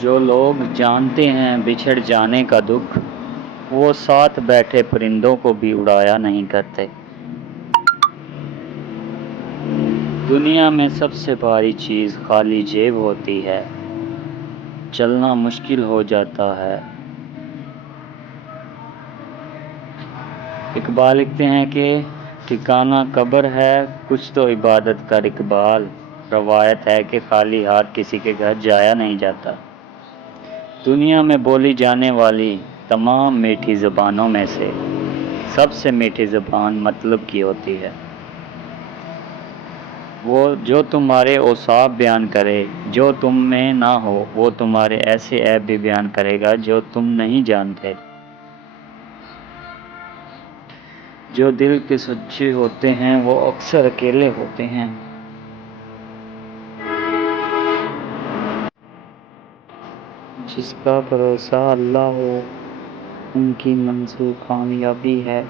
جو لوگ جانتے ہیں بچھڑ جانے کا دکھ، وہ ساتھ بیٹھے پرندوں کو بھی اڑایا نہیں کرتے۔ دنیا میں سب سے بھاری چیز خالی جیب ہوتی ہے، چلنا مشکل ہو جاتا ہے۔ اقبال لکھتے ہیں کہ ٹھکانہ قبر ہے کچھ تو عبادت کر اقبال، روایت ہے کہ خالی ہاتھ کسی کے گھر جایا نہیں جاتا۔ دنیا میں بولی جانے والی تمام میٹھی زبانوں میں سے سب سے میٹھی زبان مطلب کی ہوتی ہے۔ وہ جو تمہارے اوصاف بیان کرے جو تم میں نہ ہو، وہ تمہارے ایسے عیب بھی بیان کرے گا جو تم نہیں جانتے۔ جو دل کے سچے ہوتے ہیں وہ اکثر اکیلے ہوتے ہیں۔ جس کا بھروسہ اللہ ہو ان کی منزل کامیابی ہے۔